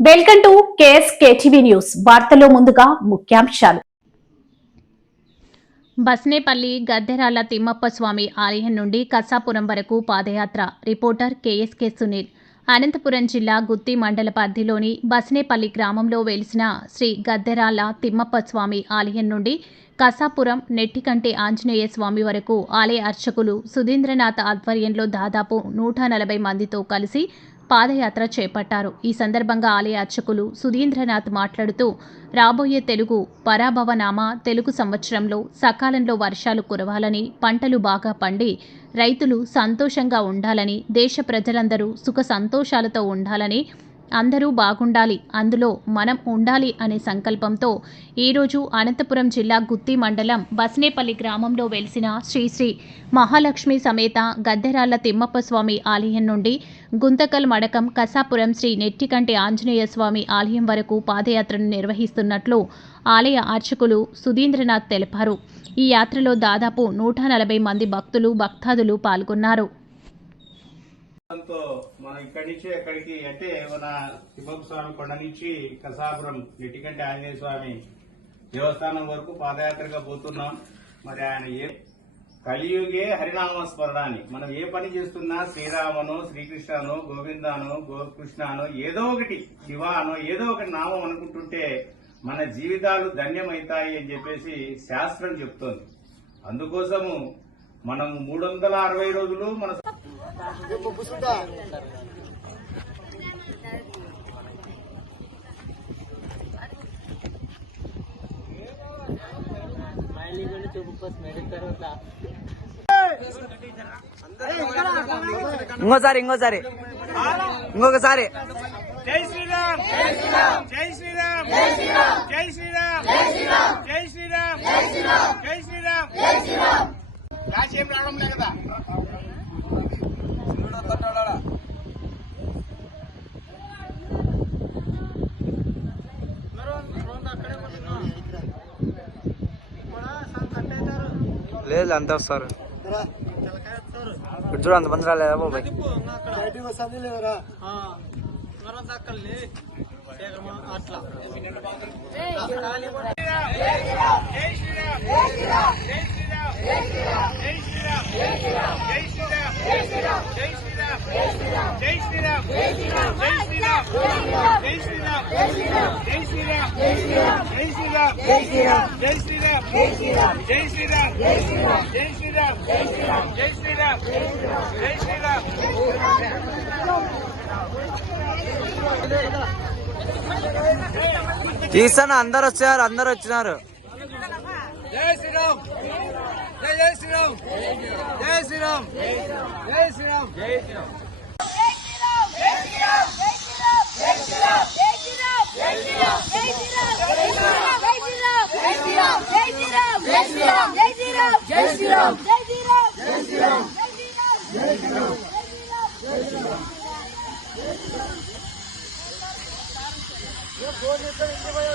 Welcome to KS KTV news. వార్తలో ముందుగా ముఖ్యాంశాలు. బస్నేపల్లి గద్దెరాల తిమ్మప్ప స్వామి ఆలయం నుండి కసాపురం వరకు పాదయాత్ర. Reporter KSK Sunil. అనంతపురం జిల్లా గుత్తి మండల పరిధిలోని బస్నేపల్లి గ్రామంలో వెలిసిన శ్రీ గద్దెరాల తిమ్మప్ప స్వామి ఆలయం నుండి కసాపురం నెట్టికంటి ఆంజనేయ స్వామి వరకు ఆలయ అర్చకులు సుధీంద్రనాథ్ ఆధ్వర్యంలో దాదాపు నూట నలభై మందితో కలిసి పాదయాత్ర చేపట్టారు. ఈ సందర్భంగా ఆలయ అర్చకులు సుధీంద్రనాథ్ మాట్లాడుతూ రాబోయే తెలుగు పరాభవనామ తెలుగు సంవత్సరంలో సకాలంలో వర్షాలు కురవాలని పంటలు బాగా పండి రైతులు సంతోషంగా ఉండాలని దేశ ప్రజలందరూ సుఖ సంతోషాలతో ఉండాలని అందరూ బాగుండాలి అందులో మనం ఉండాలి అనే సంకల్పంతో ఈరోజు అనంతపురం జిల్లా గుత్తి మండలం బస్నేపల్లి గ్రామంలో వెలిసిన శ్రీశ్రీ మహాలక్ష్మి సమేత గద్దెరాళ్ళ తిమ్మప్ప స్వామి ఆలయం నుండి గుంతకల్ మడకం కసాపురం శ్రీ నెట్టికంటి ఆంజనేయ స్వామి ఆలయం వరకు పాదయాత్రను నిర్వహిస్తున్నట్లు ఆలయ అర్చకులు సుధీంద్రనాథ్ తెలిపారు. ఈ యాత్రలో దాదాపు నూట నలభై మంది భక్తులు భక్తాదులు పాల్గొన్నారు. తో మనం ఇక్కడి నుంచి ఎక్కడికి అంటే మన తిమ్మప్ప స్వామి కొండ నుంచి కసాపురం నెట్టికంటి ఆంజనేయ స్వామి దేవస్థానం వరకు పాదయాత్రగా పోతున్నాం. మరి ఆయన ఏ కలియుగే హరినామ స్మరణాన్ని మనం ఏ పని చేస్తున్నా శ్రీరామను శ్రీకృష్ణను గోవిందాను గోకృష్ణను ఏదో ఒకటి శివాను ఏదో ఒకటి నామం అనుకుంటుంటే మన జీవితాలు ధన్యమవుతాయి అని చెప్పేసి శాస్త్రం చెప్తోంది. అందుకోసము మనం మూడు వందల అరవై రోజులు మన ఇంకోసారి ఇంకోసారి. ఇంకొకసారి. జై శ్రీరామ్. జై శ్రీరామ్. జై శ్రీరామ్. జై శ్రీరామ్. జై శ్రీరామ్. జై శ్రీరామ్. జై శ్రీరామ్ జై శ్రీరామ్ రాసి ఏం రావడం లే కదా లేదు అంత వస్తారు. ఇప్పుడు చూడు అంతమంది రాలేదా బాబాయ్ జై శ్రీరామ్ జై శ్రీరామ్ జై శ్రీరామ్ జై శ్రీరామ్ జై శ్రీరామ్. జై శ్రీరామ్ జై శ్రీరామ్ జై శ్రీరామ్ జై శ్రీరామ్. జై శ్రీరామ్. జై శ్రీరామ్. జై శ్రీరామ్ జై శ్రీరామ్ జై శ్రీరామ్ జై శ్రీరామ్ జై శ్రీరామ్ జై శ్రీరామ్ జై శ్రీరామ్ జై శ్రీరామ్ జై శ్రీరామ్ జై శ్రీరామ్ జై శ్రీరామ్ జై జై శ్రీరామ్ జై శ్రీరామ్ జై శ్రీరామ్ జై జై శ్రీరామ్. జై శ్రీరామ్. ఏ ఫోన్ చేస్తారు ఇంటి పోయే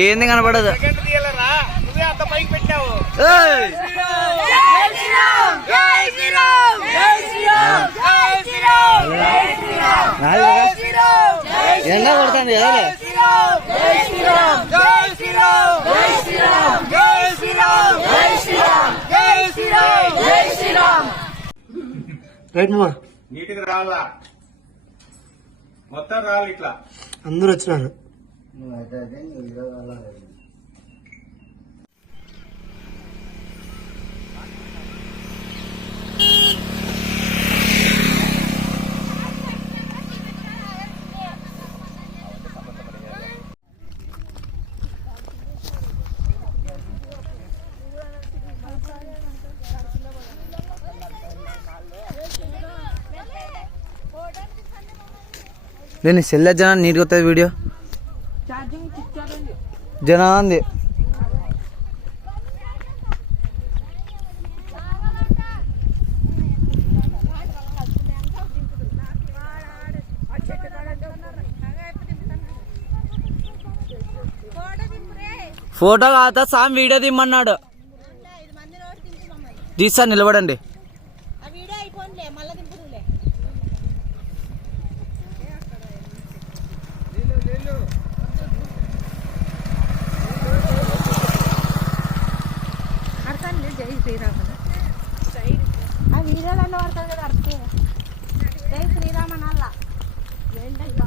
ఏంది కనపడదు సెకండ్ తీయాలరా నువ్వే అంత పైకి పెట్టావు రైట్ మా నీటికి రావాలా? మొత్తం రావాలి ఇట్లా. అందరూ వచ్చినారు. నేను సెల్ జనా నీట్గా వస్తుంది వీడియో. జనా అంది ఫోటో కాదా సామ్ వీడియో దిమ్మన్నాడు తీసా నిలబడండి ఆ వీడియో అయిపోయిందిలే మళ్ళీ దింపుదులే అర్థండి జై శ్రీరామ్ ఆ వీడియోలలో పడుతుంది కదా అర్థం జై శ్రీరామ్ అనల్లా ఏంటంటే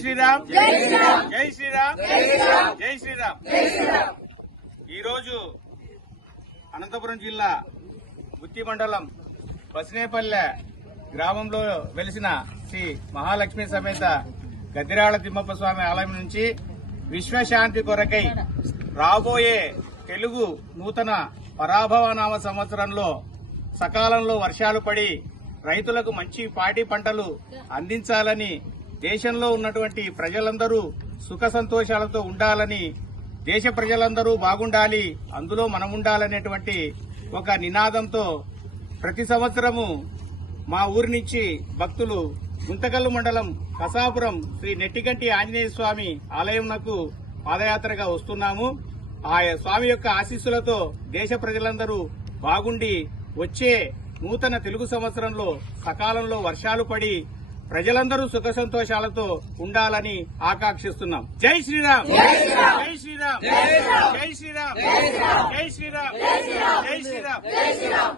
శ్రీరామ్. జై శ్రీరామ్. జై శ్రీరామ్. ఈరోజు అనంతపురం జిల్లా గుత్తి మండలం బసినేపల్లె గ్రామంలో వెలిసిన శ్రీ మహాలక్ష్మి సమేత గద్దిరాళ తిమ్మప్ప స్వామి ఆలయం నుంచి విశ్వశాంతి కొరకై రాబోయే తెలుగు నూతన పరాభవనామ సంవత్సరంలో సకాలంలో వర్షాలు పడి రైతులకు మంచి పాడి పంటలు అందించాలని దేశంలో ఉన్నటువంటి ప్రజలందరూ సుఖ సంతోషాలతో ఉండాలని దేశ ప్రజలందరూ బాగుండాలి అందులో మనం ఉండాలనేటువంటి ఒక నినాదంతో ప్రతి సంవత్సరము మా ఊరి నుంచి భక్తులు గుంతకల్లు మండలం కసాపురం శ్రీ నెట్టిగంటి ఆంజనేయ స్వామి ఆలయంనకు పాదయాత్రగా వస్తున్నాము. ఆ స్వామి యొక్క ఆశీస్సులతో దేశ ప్రజలందరూ బాగుండి వచ్చే నూతన తెలుగు సంవత్సరంలో సకాలంలో వర్షాలు పడి ప్రజలందరూ సుఖ సంతోషాలతో ఉండాలని ఆకాంక్షిస్తున్నాం జై శ్రీరామ్ జై శ్రీరామ్ జై శ్రీరామ్ జై శ్రీరామ్ జై శ్రీరామ్ జై శ్రీరామ్